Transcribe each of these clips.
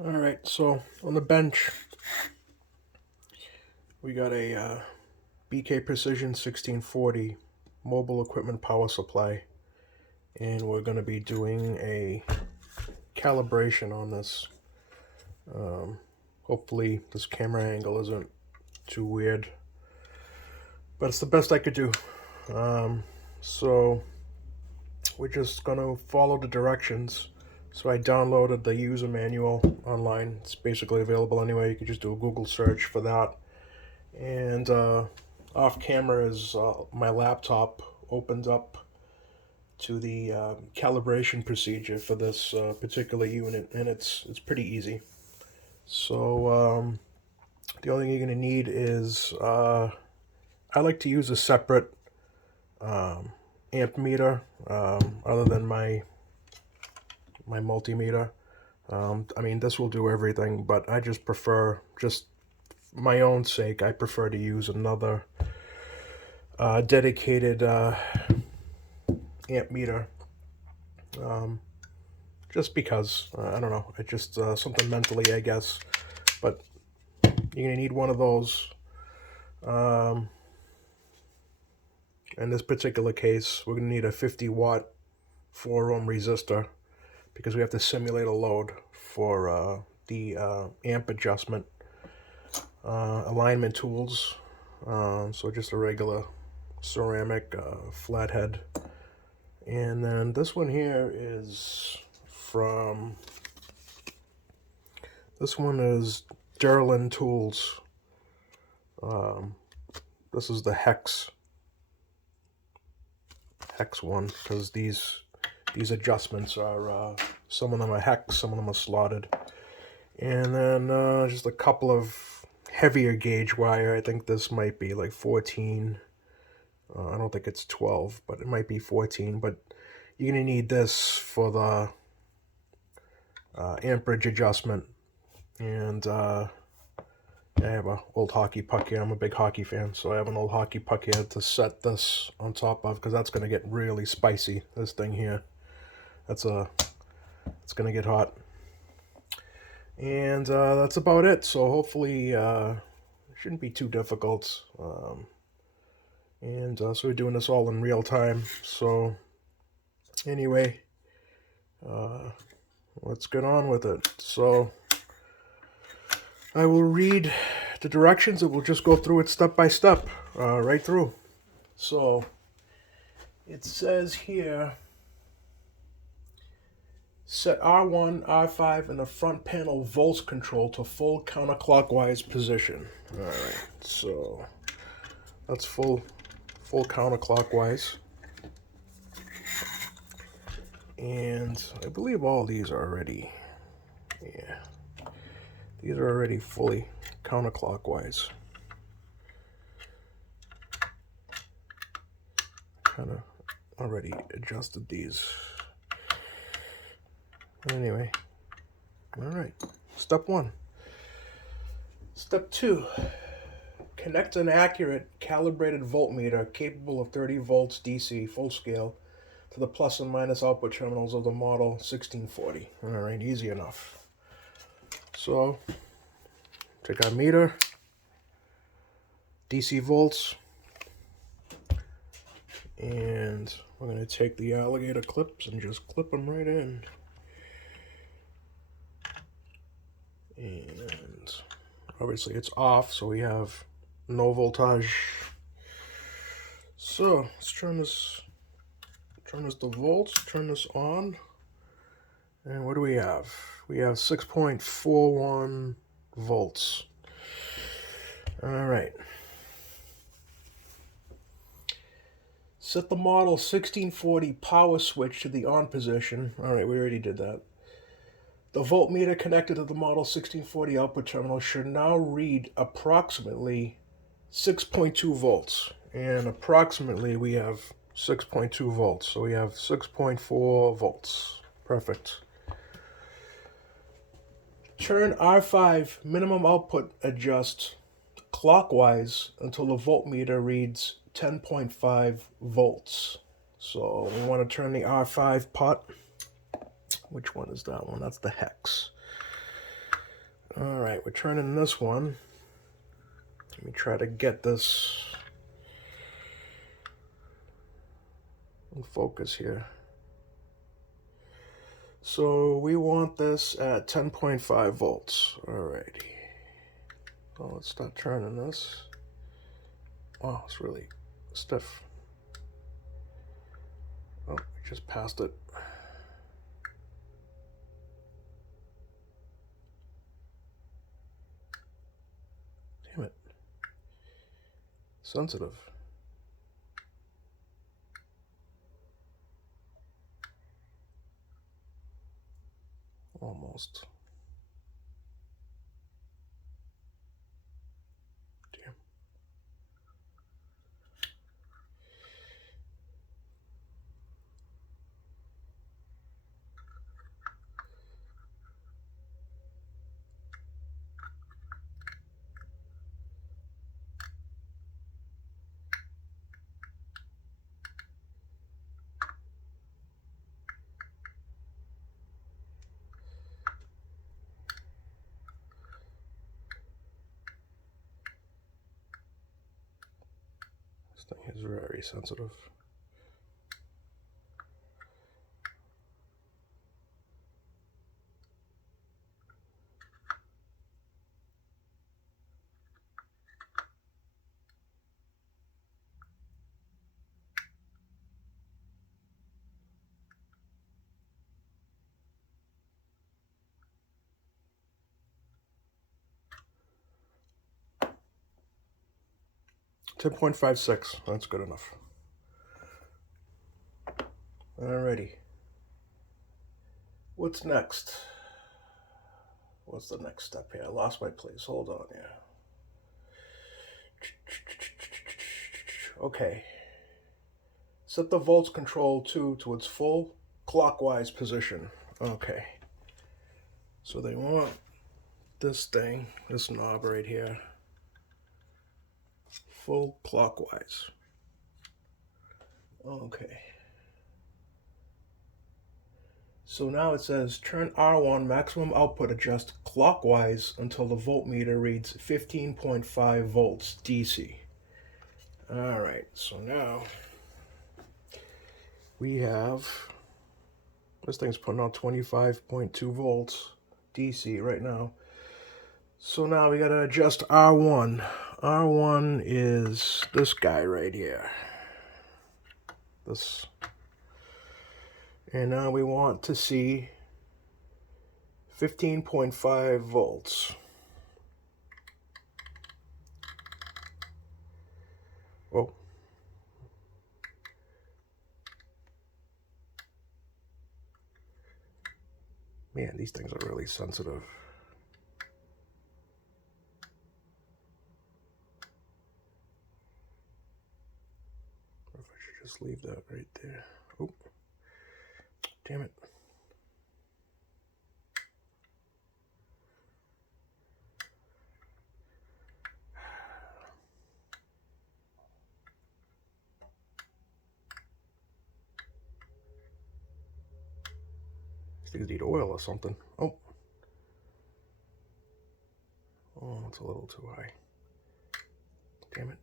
Alright, so on the bench, we got a BK Precision 1640 mobile equipment power supply, and we're going to be doing a calibration on this. Hopefully this camera angle isn't too weird, but it's the best I could do. So we're just going to follow the directions. So I downloaded the user manual online. It's basically available anyway. You can just do a Google search for that. And off camera is my laptop opened up to the calibration procedure for this particular unit, and it's pretty easy. So the only thing you're going to need is I like to use a separate amp meter other than my multimeter. I mean, this will do everything, but I just prefer, just my own sake, I prefer to use another dedicated amp meter. Just because, I don't know, it's just something mentally, I guess. But you're going to need one of those. In this particular case, we're going to need a 50 watt 4 ohm resistor because we have to simulate a load for the amp adjustment. Alignment tools, so just a regular ceramic flathead. And then this one here is from, this one is Derlin Tools. This is the hex one, because these adjustments are, some of them are hex, some of them are slotted. And then just a couple of heavier gauge wire. I think this might be like 14. I don't think it's 12, but it might be 14. But you're going to need this for the amperage adjustment. And I have an old hockey puck here. I'm a big hockey fan, so I have an old hockey puck here to set this on top of, because that's going to get really spicy, this thing here. It's going to get hot. And that's about it. So hopefully it shouldn't be too difficult. And so we're doing this all in real time. So anyway, let's get on with it. So I will read the directions and we'll just go through it step by step, right through. So it says here, set R1, R5 in the front panel volts control to full counterclockwise position. All right, so that's full counterclockwise. And I believe all these are already, yeah, these are already fully counterclockwise. Kind of already adjusted these. Anyway, all right, step 1. Step 2, connect an accurate calibrated voltmeter capable of 30 volts DC full scale to the plus and minus output terminals of the model 1640. All right, easy enough. So take our meter, DC volts, and we're going to take the alligator clips and just clip them right in. And obviously it's off, so we have no voltage. So let's turn this to volts, turn this on, and what do we have? We have 6.41 volts. All right. Set the model 1640 power switch to the on position. All right, we already did that. The voltmeter connected to the model 1640 output terminal should now read approximately 6.2 volts. And approximately we have 6.2 volts. So we have 6.4 volts. Perfect. Turn R5 minimum output adjust clockwise until the voltmeter reads 10.5 volts. So we want to turn the R5 pot. Which one is that one? That's the hex. All right, we're turning this one. Let me try to get this in focus here. So we want this at 10.5 volts. Alrighty. Well, let's start turning this. Wow, it's really stiff. Oh, we just passed it. Damn it. Sensitive. Almost. Damn. This thing is very sensitive. $10.56. That's good enough. Alrighty. What's next? What's the next step here? I lost my place. Hold on here. Okay. Set the volts control to its full clockwise position. Okay. So they want this thing, this knob right here, full clockwise. Okay. So now it says turn R1 maximum output adjust clockwise until the voltmeter reads 15.5 volts DC. All right, so now we have, this thing's putting out 25.2 volts DC right now. So now we gotta adjust R1. R1 is this guy right here. This. And now we want to see 15.5 volts. Oh. Man, these things are really sensitive. Or if I should just leave that right there. Oh. Damn it. These things need oil or something. Oh. Oh, it's a little too high. Damn it.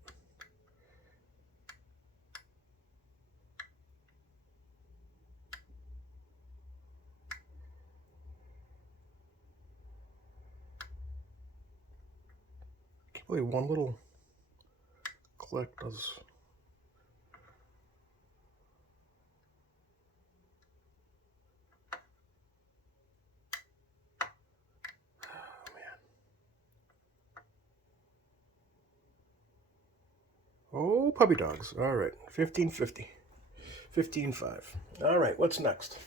Can't believe one little click does. Oh, puppy dogs. All right, 1550. 15.5. All right, what's next?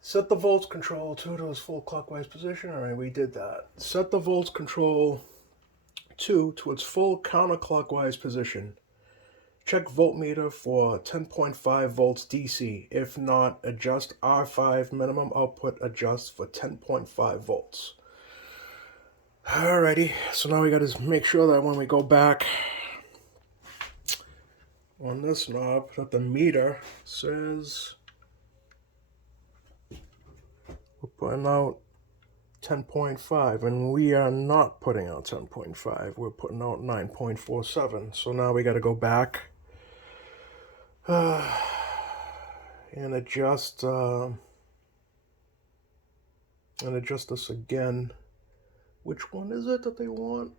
Set the volts control to its full clockwise position. All right, we did that. Set the volts control to its full counterclockwise position. Check voltmeter for 10.5 volts DC. If not, adjust R5 minimum output adjust for 10.5 volts. Alrighty, so now we got to make sure that when we go back on this knob, that the meter says we're putting out 10.5, and we are not putting out 10.5. We're putting out 9.47. So now we got to go back and adjust this again. Which one is it that they want?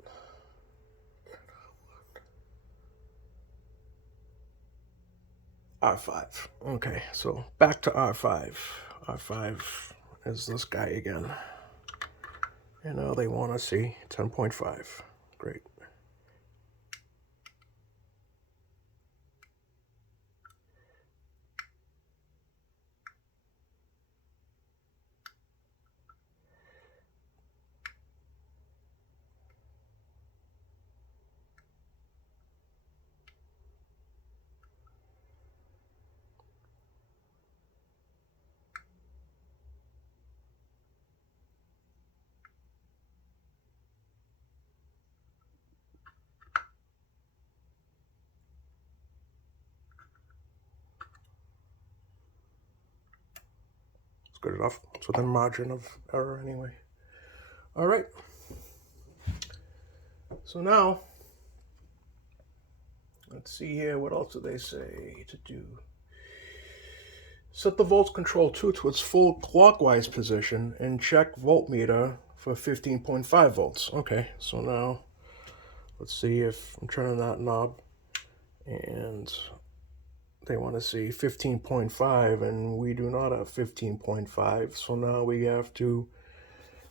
R5. Okay, so back to R5. R5 is this guy again. And now they want to see 10.5. Great. It's good enough. It's within margin of error anyway. All right. So now, let's see here. What else do they say to do? Set the volts control 2 to its full clockwise position and check voltmeter for 15.5 volts. Okay, so now let's see if I'm turning that knob and they want to see 15.5 and we do not have 15.5. So now we have to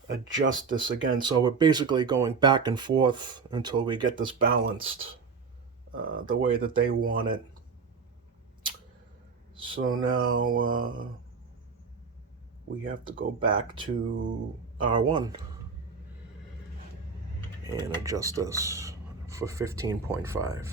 adjust this again. So we're basically going back and forth until we get this balanced the way that they want it. So now we have to go back to R1 and adjust this for 15.5.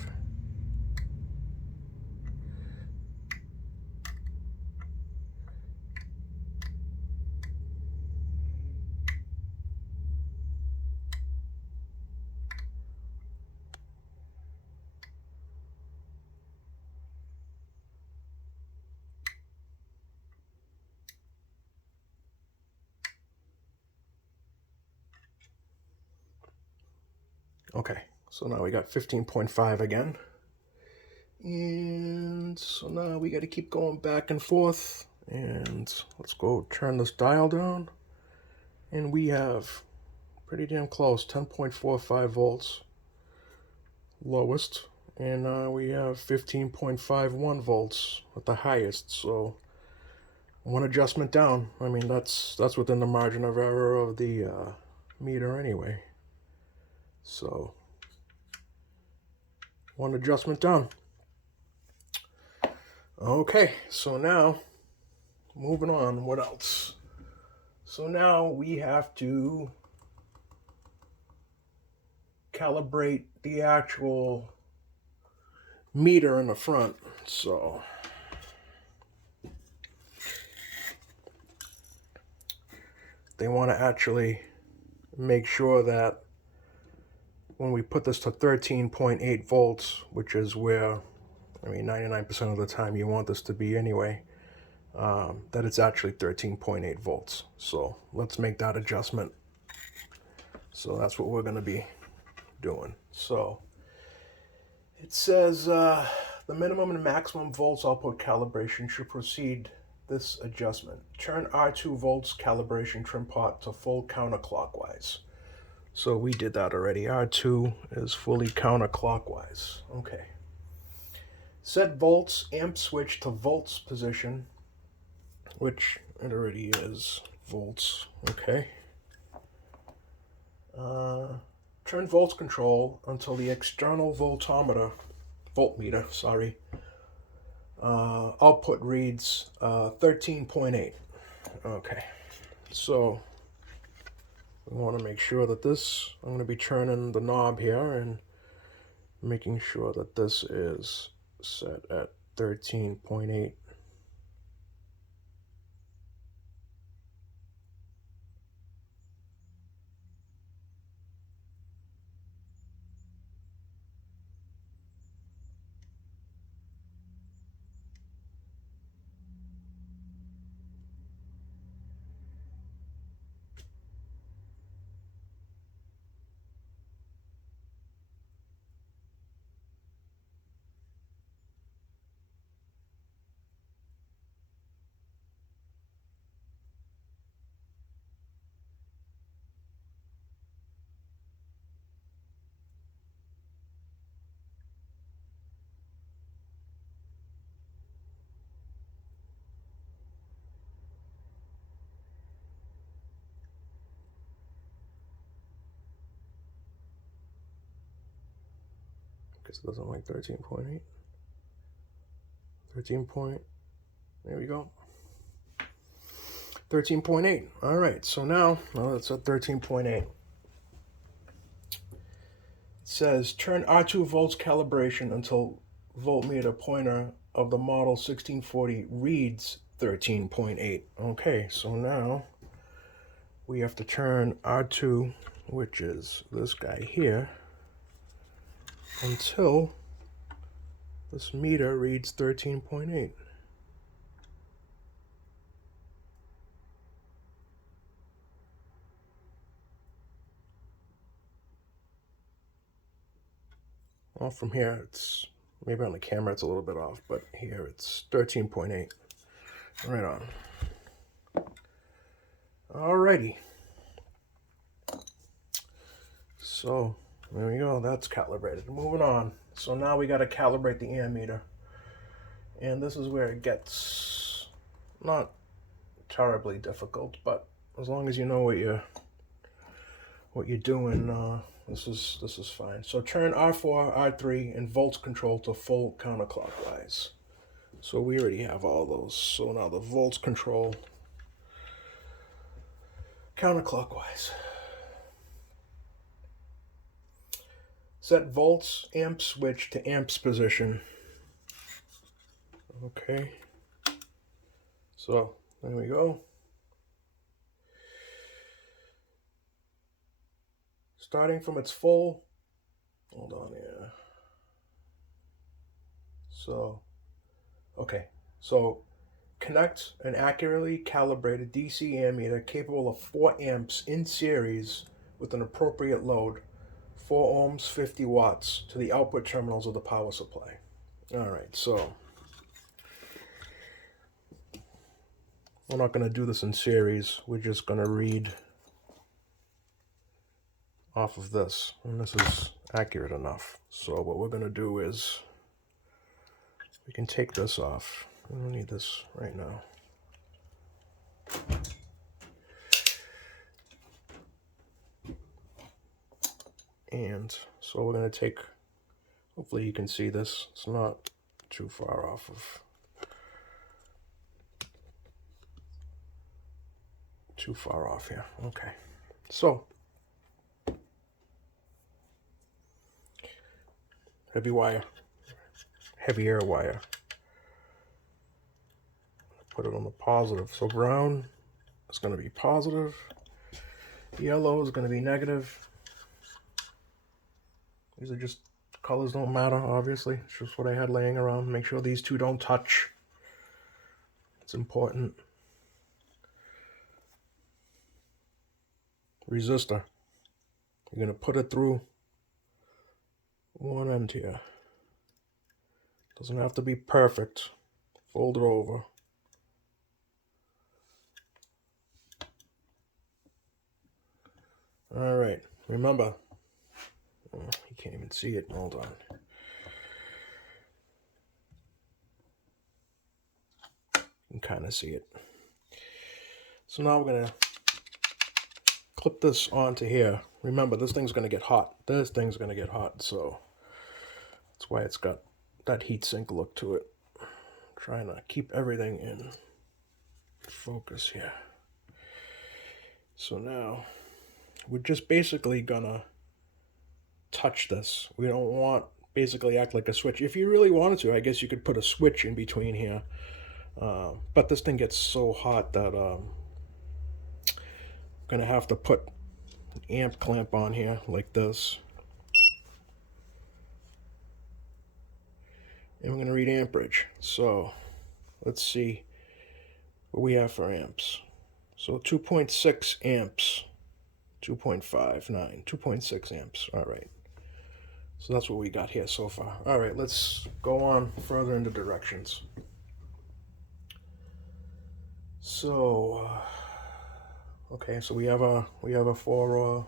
Okay, so now we got 15.5 again. And so now we got to keep going back and forth. And let's go turn this dial down. And we have pretty damn close, 10.45 volts lowest. And we have 15.51 volts at the highest. So one adjustment down. I mean, that's within the margin of error of the meter anyway. So one adjustment down. Okay, so now moving on, what else? So now we have to calibrate the actual meter in the front. So they want to actually make sure that when we put this to 13.8 volts, which is where, I mean, 99% of the time you want this to be anyway, that it's actually 13.8 volts. So let's make that adjustment. So that's what we're going to be doing. So it says the minimum and maximum volts output calibration should proceed this adjustment. Turn R2 volts calibration trim pot to full counterclockwise. So we did that already. R2 is fully counterclockwise. Okay. Set volts amp switch to volts position, which it already is volts. Okay. Turn volts control until the external voltmeter, output reads 13.8. Okay. So we want to make sure that this, I'm going to be turning the knob here and making sure that this is set at 13.8. because it doesn't like 13.8. 13 point, there we go. 13.8. All right, so now it's at 13.8. It says turn R2 volts calibration until voltmeter pointer of the model 1640 reads 13.8. Okay, so now we have to turn R2, which is this guy here, until this meter reads 13.8. Well, from here, it's maybe on the camera it's a little bit off, but here it's 13.8. Right on. Alrighty. So there we go. That's calibrated. Moving on. So now we got to calibrate the ammeter, and this is where it gets not terribly difficult, but as long as you know what you're doing, this is fine. So turn R4, R3, and volts control to full counterclockwise. So we already have all those. So now the volts control counterclockwise. Set volts amp switch to amps position. Okay. So there we go. Starting from its full, hold on here. So, okay. So connect an accurately calibrated DC ammeter capable of 4 amps in series with an appropriate load, 4 ohms, 50 watts, to the output terminals of the power supply. All right, so we're not going to do this in series. We're just going to read off of this, and this is accurate enough. So what we're going to do is we can take this off. We don't need this right now. And so we're going to take, hopefully you can see this, it's not too far off of, here. Okay, so heavy wire, heavier wire. Put it on the positive. So brown is going to be positive, yellow is going to be negative. These are just, colors don't matter, obviously. It's just what I had laying around. Make sure these two don't touch. It's important. Resistor. You're going to put it through one end here. Doesn't have to be perfect. Fold it over. All right. Remember, you can't even see it. Hold on. You can kind of see it. So now we're going to clip this onto here. Remember, this thing's going to get hot. This thing's going to get hot, so that's why it's got that heat sink look to it. I'm trying to keep everything in focus here. So now we're just basically gonna touch this. We don't want basically act like a switch. If you really wanted to, I guess you could put a switch in between here. But this thing gets so hot that I'm gonna have to put an amp clamp on here like this. And we're gonna read amperage. So let's see what we have for amps. So 2.6 amps, 2.59, 2.6 amps. All right. So that's what we got here so far. All right, let's go on further into directions. So, okay, so we have a 4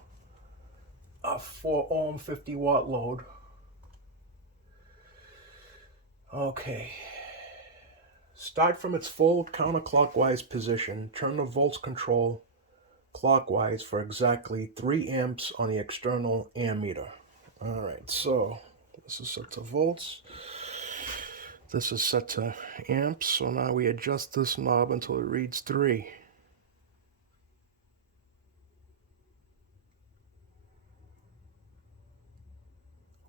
ohm 50 watt load. Okay. Start from its full counterclockwise position. Turn the volts control clockwise for exactly 3 amps on the external ammeter. All right, so This is set to volts. This is set to amps. So now we adjust this knob until it reads 3.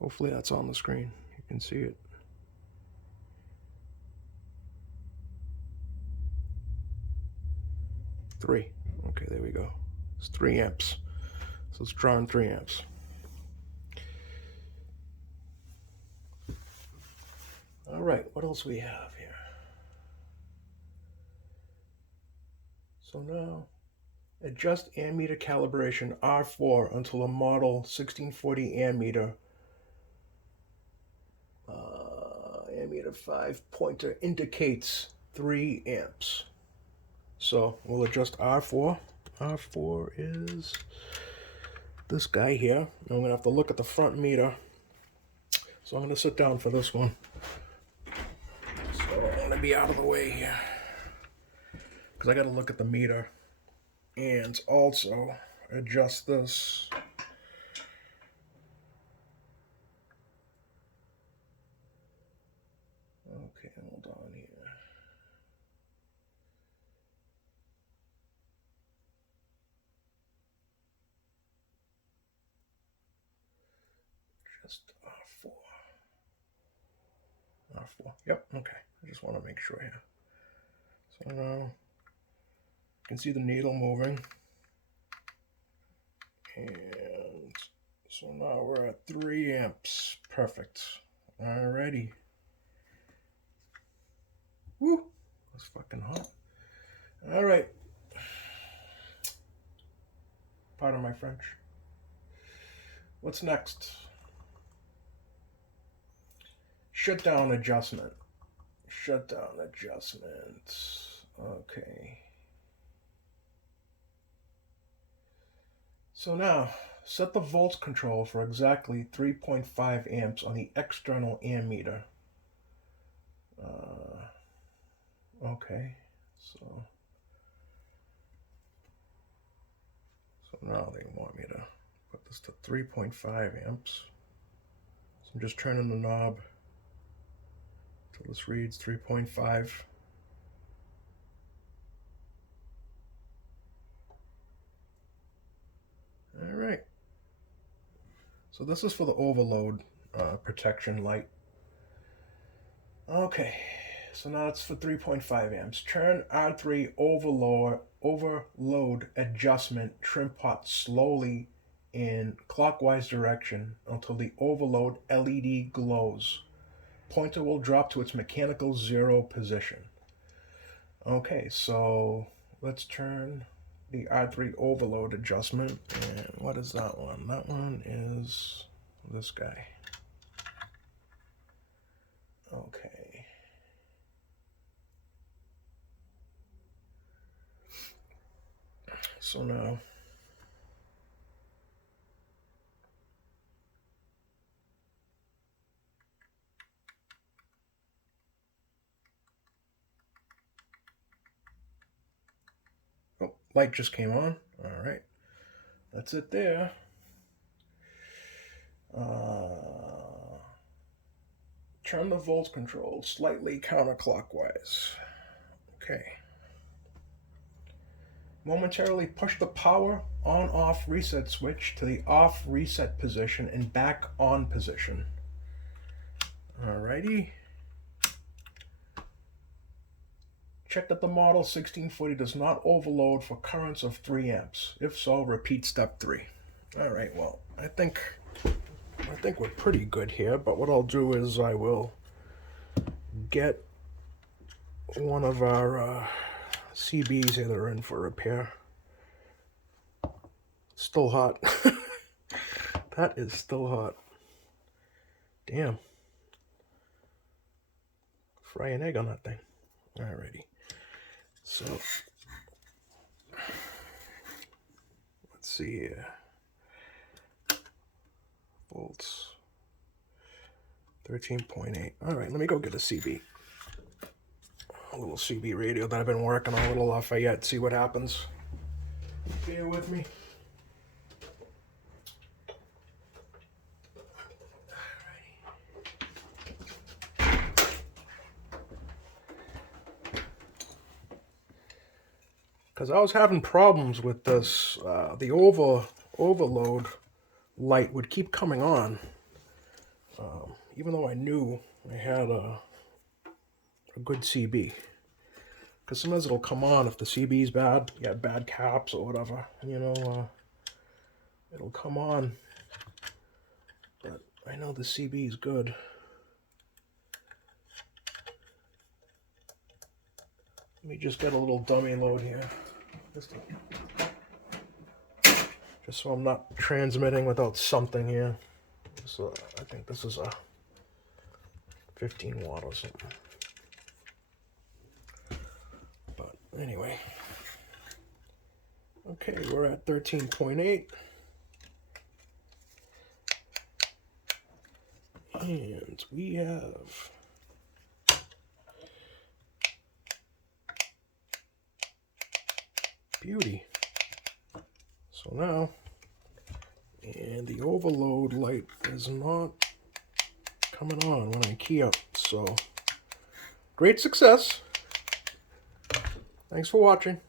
Hopefully that's on the screen. You can see it. Three. Okay, there we go. It's 3 amps. So it's drawing 3 amps. All right, what else we have here? So now, adjust ammeter calibration R4 until a model 1640 ammeter, ammeter 5 pointer indicates 3 amps. So we'll adjust R4. R4 is this guy here. I'm going to have to look at the front meter. So I'm going to sit down for this one. So I'm going to be out of the way here, because I got to look at the meter and also adjust this. Okay, hold on here. Just R4. R4. Yep, okay. I just want to make sure here. So now you can see the needle moving. And so now we're at 3 amps. Perfect. Alrighty. Woo! That's fucking hot. Alright. Pardon my French. What's next? Shutdown adjustment. Shutdown adjustment. Okay. So now, set the volts control for exactly 3.5 amps on the external ammeter. Okay, so now they want me to put this to 3.5 amps. So I'm just turning the knob until this reads 3.5. All right. So this is for the overload protection light. Okay, so now it's for 3.5 amps. Turn R3 overload adjustment trim pot slowly in clockwise direction until the overload LED glows. Pointer will drop to its mechanical 0 position. Okay, so let's turn the R3 overload adjustment. And what is that one? That one is this guy. Okay. So now light just came on. All right, that's it there. Turn the volts control slightly counterclockwise. Okay. Momentarily push the power on-off reset switch to the off reset position and back on position. Alrighty. Check that the model 1640 does not overload for currents of 3 amps. If so, repeat step 3. Alright, well, I think we're pretty good here, but what I'll do is I will get one of our CBs here that are in for repair. Still hot. That is still hot. Damn. Fry an egg on that thing. Alrighty. So, let's see here. Volts. 13.8. Alright, let me go get a CB. A little CB radio that I've been working on, a little Lafayette, see what happens. Bear with me. Alrighty. because I was having problems with this. The overload light would keep coming on, even though I knew I had a good CB. Because sometimes it'll come on if the CB's bad, you got bad caps or whatever, you know, it'll come on. But I know the CB is good. Let me just get a little dummy load here. Just so I'm not transmitting without something here. So I think this is a 15 watt or something. But anyway. Okay, we're at 13.8. And we have beauty. So now, and the overload light is not coming on when I key up. So, great success. Thanks for watching.